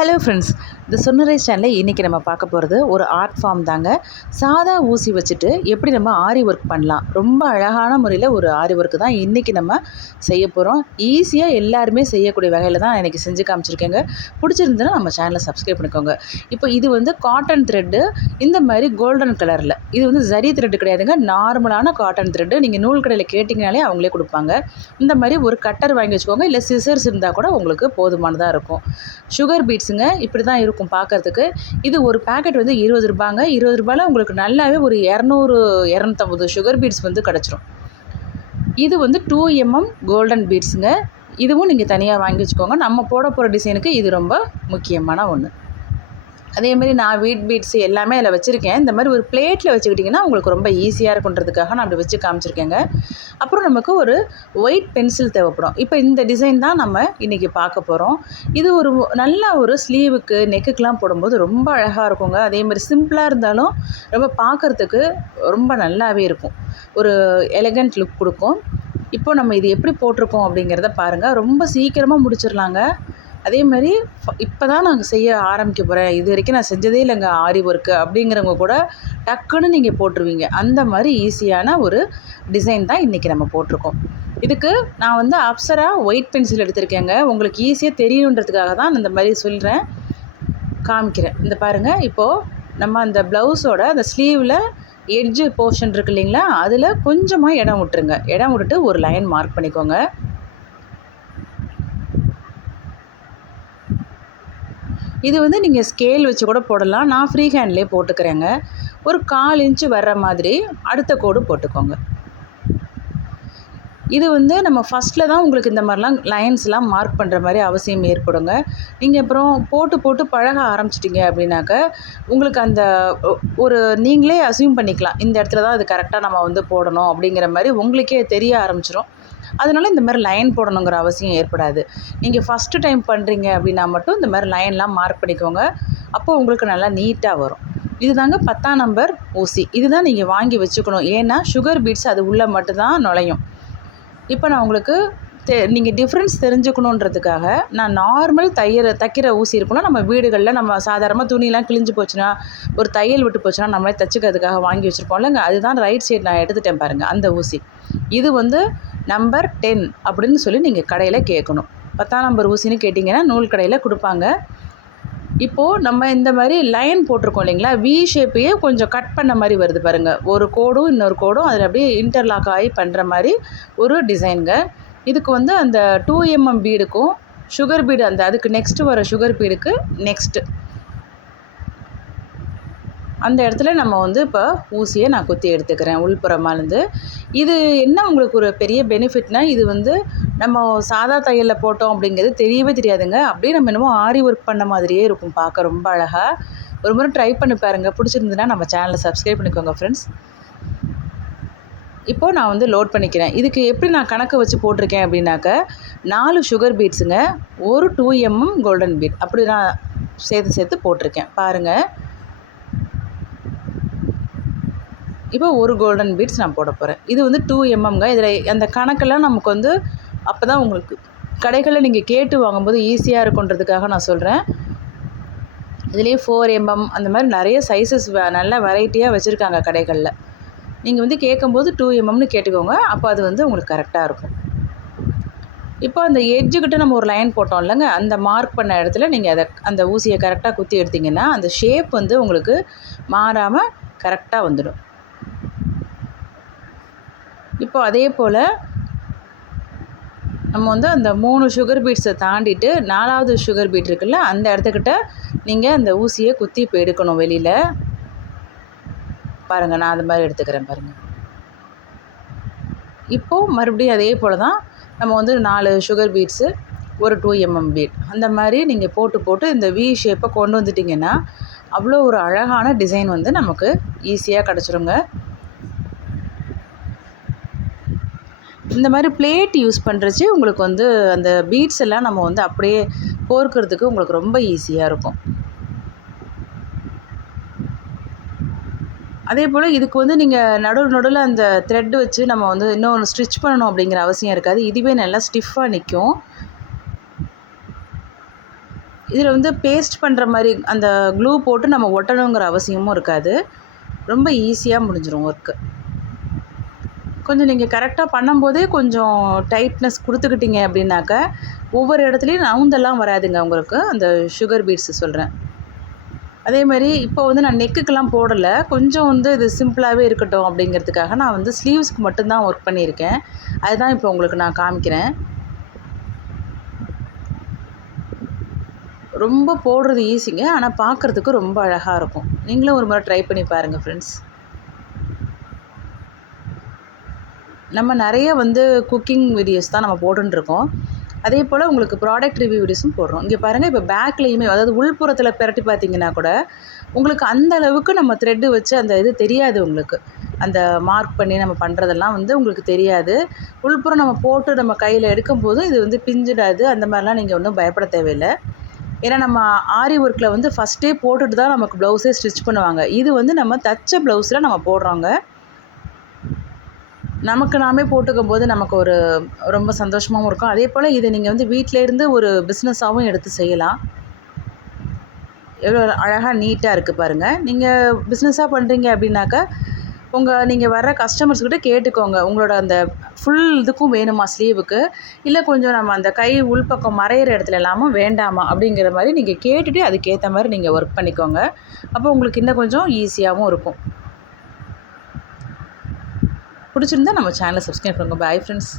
Hello friends, இந்த சொன்னரைஸ் சேனலில் இன்றைக்கி நம்ம பார்க்க போகிறது ஒரு ஆர்ட் ஃபார்ம் தாங்க. சாதா ஊசி வச்சுட்டு எப்படி நம்ம ஆரி ஒர்க் பண்ணலாம், ரொம்ப அழகான முறையில் ஒரு ஆரி ஒர்க்கு தான் இன்றைக்கி நம்ம செய்ய போகிறோம். ஈஸியாக எல்லாருமே செய்யக்கூடிய வகையில் தான் இன்றைக்கி செஞ்சு காமிச்சிருக்கேங்க. பிடிச்சிருந்ததுன்னா நம்ம சேனலை சப்ஸ்கிரைப் பண்ணிக்கோங்க. இப்போ இது வந்து காட்டன் த்ரெட்டு, இந்த மாதிரி கோல்டன் கலரில். இது வந்து ஜரி த்ரெட்டு கிடையாதுங்க, நார்மலான காட்டன் த்ரெட்டு. நீங்கள் நூல் கடையில் கேட்டிங்கனாலே அவங்களே கொடுப்பாங்க. இந்த மாதிரி ஒரு கட்டர் வாங்கி வச்சுக்கோங்க, இல்லை சிசர்ஸ் இருந்தால் கூட உங்களுக்கு போதுமானதாக இருக்கும். சுகர் பீட்ஸுங்க இப்படி தான் இருக்கும் பார்க்குறதுக்கு. இது ஒரு பேக்கெட் வந்து 20 ரூபாங்க. 20 ரூபாயில் உங்களுக்கு நல்லாவே ஒரு 200 250 சுகர் பீட்ஸ் வந்து கிடச்சிரும். இது வந்து 2mm கோல்டன் பீட்ஸுங்க. இதுவும் நீங்கள் தனியாக வாங்கி வச்சுக்கோங்க. நம்ம போட போகிற டிசைனுக்கு இது ரொம்ப முக்கியமான ஒன்று. அதேமாதிரி நான் வீட் பீட்ஸ் எல்லாமே அதில் வச்சுருக்கேன். இந்த மாதிரி ஒரு பிளேட்டில் வச்சுக்கிட்டிங்கன்னா உங்களுக்கு ரொம்ப ஈஸியாக இருக்குன்றதுக்காக நான் அப்படி வச்சு காமிச்சிருக்கேங்க. அப்புறம் நமக்கு ஒரு ஒயிட் பென்சில் தேவைப்படும். இப்போ இந்த டிசைன் தான் நம்ம இன்றைக்கி பார்க்க போகிறோம். இது ஒரு நல்ல ஒரு ஸ்லீவுக்கு நெக்குக்கெலாம் போடும்போது ரொம்ப அழகாக இருக்குங்க. அதேமாதிரி சிம்பிளாக இருந்தாலும் ரொம்ப பார்க்குறதுக்கு ரொம்ப நல்லாவே இருக்கும், ஒரு எலகண்ட் லுக் கொடுக்கும். இப்போ நம்ம இது எப்படி போட்டிருக்கோம் அப்படிங்கிறத பாருங்கள். ரொம்ப சீக்கிரமாக முடிச்சிடலாங்க. அதே மாதிரி இப்போ தான் நான் செய்ய ஆரம்பிக்க போகிறேன், இது வரைக்கும் நான் செஞ்சதே இல்லைங்க ஆரி ஒர்க்கு அப்படிங்கிறவங்க கூட டக்குன்னு நீங்கள் போட்டுருவீங்க. அந்த மாதிரி ஈஸியான ஒரு டிசைன் தான் இன்றைக்கி நம்ம போட்டிருக்கோம். இதுக்கு நான் வந்து அப்சரா ஒயிட் பென்சில் எடுத்திருக்கேங்க. உங்களுக்கு ஈஸியாக தெரியணுன்றதுக்காக தான் நான் இந்த மாதிரி சொல்கிறேன், காமிக்கிறேன். இந்த பாருங்கள், இப்போது நம்ம அந்த ப்ளவுஸோட அந்த ஸ்லீவில் எட்ஜு போர்ஷன் இருக்குது இல்லைங்களா, அதில் கொஞ்சமாக இடம் விட்டுருங்க. இடம் விட்டுட்டு ஒரு லைன் மார்க் பண்ணிக்கோங்க. இது வந்து நீங்கள் ஸ்கேல் வச்சு கூட போடலாம். நான் ஃப்ரீ ஹேண்ட்லேயே போட்டுக்கிறேங்க. ஒரு 1/4 இன்ச்சு வர்ற மாதிரி அடுத்த கோடு போட்டுக்கோங்க. இது வந்து நம்ம ஃபஸ்ட்டில் தான் உங்களுக்கு இந்த மாதிரிலாம் லைன்ஸ்லாம் மார்க் பண்ணுற மாதிரி அவசியம் ஏற்படுங்க. நீங்கள் அப்புறம் போட்டு பழக ஆரம்பிச்சிட்டிங்க அப்படின்னாக்க உங்களுக்கு அந்த ஒரு நீங்களே அஸ்யூம் பண்ணிக்கலாம், இந்த இடத்துல தான் அது கரெக்டாக நம்ம வந்து போடணும் அப்படிங்கிற மாதிரி உங்களுக்கே தெரிய ஆரம்பிச்சிடும். அதனால் இந்த மாதிரி லைன் போடணுங்கிற அவசியம் ஏற்படாது. நீங்கள் ஃபஸ்ட்டு டைம் பண்ணுறீங்க அப்படின்னா மட்டும் இந்த மாதிரி லைன்லாம் மார்க் பண்ணிக்கோங்க. அப்போது உங்களுக்கு நல்லா நீட்டாக வரும். இது தாங்க 10ஆம் நம்பர் ஊசி. இதுதான் நீங்கள் வாங்கி வச்சுக்கணும். ஏன்னா சுகர் பீட்ஸ் அது உள்ளே மட்டும்தான் நுழையும். இப்போ நான் உங்களுக்கு நீங்கள் டிஃப்ரென்ஸ் தெரிஞ்சுக்கணுன்றதுக்காக நான் நார்மல் தைக்கிற ஊசி இருக்குன்னா, நம்ம வீடுகளில் நம்ம சாதாரணமாக துணியெலாம் கிழிஞ்சு போச்சுன்னா, ஒரு தையல் விட்டு போச்சுன்னா நம்மளே தைச்சிக்கிறதுக்காக வாங்கி வச்சுருப்போம்லங்க, அதுதான் ரைட் சைடு நான் எடுத்துட்டேன் பாருங்கள், அந்த ஊசி. இது வந்து நம்பர் 10 அப்படின்னு சொல்லி நீங்கள் கடையில் கேட்கணும். 10ஆம் நம்பர் ஊசின்னு கேட்டிங்கன்னா நூல் கடையில் கொடுப்பாங்க. இப்போது நம்ம இந்த மாதிரி லைன் போட்டிருக்கோம் இல்லைங்களா, வி ஷேப்பையே கொஞ்சம் கட் பண்ண மாதிரி வருது பாருங்கள். ஒரு கோடும் இன்னொரு கோடும் அதில் அப்படியே இன்டர்லாக் ஆகி பண்ணுற மாதிரி ஒரு டிசைனுங்க. இதுக்கு வந்து அந்த 2mm பீடுக்கும் சுகர் பீடு அந்த அதுக்கு நெக்ஸ்ட்டு வர சுகர் பீடுக்கு நெக்ஸ்ட்டு அந்த இடத்துல நம்ம வந்து இப்போ ஊசியை நான் குத்தி எடுத்துக்கிறேன் உள்புறமாலேருந்து. இது என்ன உங்களுக்கு ஒரு பெரிய பெனிஃபிட்னா, இது வந்து நம்ம சாதா தையலில் போட்டோம் அப்படிங்கிறது தெரியவே தெரியாதுங்க. அப்படியே நம்ம என்னமோ ஆரி ஒர்க் பண்ண மாதிரியே இருக்கும், பார்க்க ரொம்ப அழகாக. ஒரு முறை ட்ரை பண்ணி பாருங்கள். பிடிச்சிருந்துன்னா நம்ம சேனலை சப்ஸ்கிரைப் பண்ணிக்கோங்க ஃப்ரெண்ட்ஸ். இப்போது நான் வந்து லோட் பண்ணிக்கிறேன். இதுக்கு எப்படி நான் கணக்கு வச்சு போட்டிருக்கேன் அப்படின்னாக்க, 4 சுகர் பீட்ஸுங்க, ஒரு 2mm கோல்டன் பீட், அப்படி நான் சேர்த்து போட்டிருக்கேன் பாருங்கள். இப்போ ஒரு கோல்டன் பீட்ஸ் நான் போட போகிறேன். இது வந்து 2mmங்க. இதில் அந்த கணக்கெல்லாம் நமக்கு வந்து அப்போ தான் உங்களுக்கு கடைகளில் நீங்கள் கேட்டு வாங்கும்போது ஈஸியாக இருக்குன்றதுக்காக நான் சொல்கிறேன். இதுலேயே 4mm அந்த மாதிரி நிறைய சைஸஸ் நல்ல வெரைட்டியாக வச்சுருக்காங்க கடைகளில். நீங்கள் வந்து கேட்கும்போது 2mmனு கேட்டுக்கோங்க, அப்போ அது வந்து உங்களுக்கு கரெக்டாக இருக்கும். இப்போ அந்த எட்ஜுக்கிட்ட நம்ம ஒரு லைன் போட்டோம் இல்லைங்க, அந்த மார்க் பண்ண இடத்துல நீங்கள் அந்த ஊசியை கரெக்டாக குத்தி எடுத்திங்கன்னா அந்த ஷேப் வந்து உங்களுக்கு மாறாமல் கரெக்டாக வந்துடும். இப்போ அதே போல் நம்ம வந்து அந்த 3 சுகர் பீட்ஸை தாண்டிட்டு 4வது சுகர் பீட் இருக்குல்ல, அந்த இடத்துக்கிட்ட நீங்கள் அந்த ஊசியை குத்தி இப்போ எடுக்கணும் வெளியில். பாருங்கள், நான் அந்த மாதிரி எடுத்துக்கிறேன் பாருங்கள். இப்போது மறுபடியும் அதே போல் தான் நம்ம வந்து 4 சுகர் பீட்ஸு, ஒரு 2mm பீட், அந்த மாதிரி நீங்கள் போட்டு இந்த வி ஷேப்பை கொண்டு வந்துட்டிங்கன்னா அவ்வளோ ஒரு அழகான டிசைன் வந்து நமக்கு ஈஸியாக கிடச்சிருங்க. இந்த மாதிரி பிளேட் யூஸ் பண்ணுறச்சு உங்களுக்கு வந்து அந்த பீட்ஸ் எல்லாம் நம்ம வந்து அப்படியே கோர்க்கிறதுக்கு உங்களுக்கு ரொம்ப ஈஸியாக இருக்கும். அதே போல் இதுக்கு வந்து நீங்கள் நடுவில் அந்த த்ரெட் வச்சு நம்ம வந்து இன்னொன்று ஸ்டிச் பண்ணணும் அப்படிங்கிற அவசியம் இருக்காது. இதுவே நல்லா ஸ்டிஃபாக நிற்கும். இதில் வந்து பேஸ்ட் பண்ணுற மாதிரி அந்த க்ளூ போட்டு நம்ம ஒட்டணுங்கிற அவசியமும் இருக்காது. ரொம்ப ஈஸியாக முடிஞ்சிடும் ஒர்க்கு. கொஞ்சம் நீங்கள் கரெக்டாக பண்ணும்போதே கொஞ்சம் டைட்னஸ் கொடுத்துக்கிட்டீங்க அப்படின்னாக்க ஒவ்வொரு இடத்துலையும் நவுந்தெல்லாம் வராதுங்க உங்களுக்கு. அந்த சுகர் பீட்ஸு சொல்கிறேன். அதே மாதிரி இப்போ வந்து நான் நெக்குக்கெல்லாம் போடலை. கொஞ்சம் வந்து இது சிம்பிளாகவே இருக்கட்டும் அப்படிங்கிறதுக்காக நான் வந்து ஸ்லீவ்ஸ்க்கு மட்டும்தான் ஒர்க் பண்ணியிருக்கேன். அதுதான் இப்போ உங்களுக்கு நான் காமிக்கிறேன். ரொம்ப போடுறது ஈஸிங்க. ஆனால் பார்க்குறதுக்கு ரொம்ப அழகாக இருக்கும். நீங்களும் ஒரு முறை ட்ரை பண்ணி பாருங்கள் ஃப்ரெண்ட்ஸ். நம்ம நிறைய வந்து குக்கிங் வீடியோஸ் தான் நம்ம போட்டுருக்கோம். அதே போல் உங்களுக்கு ப்ராடக்ட் ரிவ்யூ வீடியோஸும் போடுறோம். இங்கே பாருங்கள், இப்போ பேக்லேயுமே அதாவது உள்புறத்தில் பிரட்டி பார்த்தீங்கன்னா கூட உங்களுக்கு அந்த அளவுக்கு நம்ம த்ரெட்டு வச்சு அந்த இது தெரியாது உங்களுக்கு. அந்த மார்க் பண்ணி நம்ம பண்ணுறதெல்லாம் வந்து உங்களுக்கு தெரியாது. உள்புறம் நம்ம போட்டு நம்ம கையில் எடுக்கும்போதும் இது வந்து பிஞ்சிடாது. அந்த மாதிரிலாம் நீங்கள் ஒன்றும் பயப்பட தேவையில்லை. ஏன்னா நம்ம ஆரி ஒர்க்கில் வந்து ஃபஸ்ட்டே போட்டுட்டு தான் நமக்கு ப்ளவுஸே ஸ்டிச் பண்ணுவாங்க. இது வந்து நம்ம தச்ச ப்ளவுஸில் நம்ம போடுறோங்க. நமக்கு நாமே போட்டுக்கும் போது நமக்கு ஒரு ரொம்ப சந்தோஷமாகவும் இருக்கும். அதே போல் இதை நீங்கள் வந்து வீட்டிலேருந்து ஒரு பிஸ்னஸாகவும் எடுத்து செய்யலாம். எவ்வளோ அழகாக நீட்டாக இருக்குது பாருங்கள். நீங்கள் பிஸ்னஸாக பண்ணுறீங்க அப்படின்னாக்கா நீங்கள் வர்ற கஸ்டமர்ஸ்கிட்ட கேட்டுக்கோங்க. உங்களோட அந்த ஃபுல் இதுக்கும் வேணுமா ஸ்லீவுக்கு, இல்லை கொஞ்சம் நம்ம அந்த கை உள்பக்கம் மறையிற இடத்துல இல்லாமல் வேண்டாமா அப்படிங்கிற மாதிரி நீங்கள் கேட்டுட்டு அதுக்கேற்ற மாதிரி நீங்கள் ஒர்க் பண்ணிக்கோங்க. அப்போ உங்களுக்கு இன்னும் கொஞ்சம் ஈஸியாகவும் இருக்கும். பிடிச்சிருந்தா நம்ம சேனலை சப்ஸ்கிரைப் பண்ணுங்கள். Bye friends.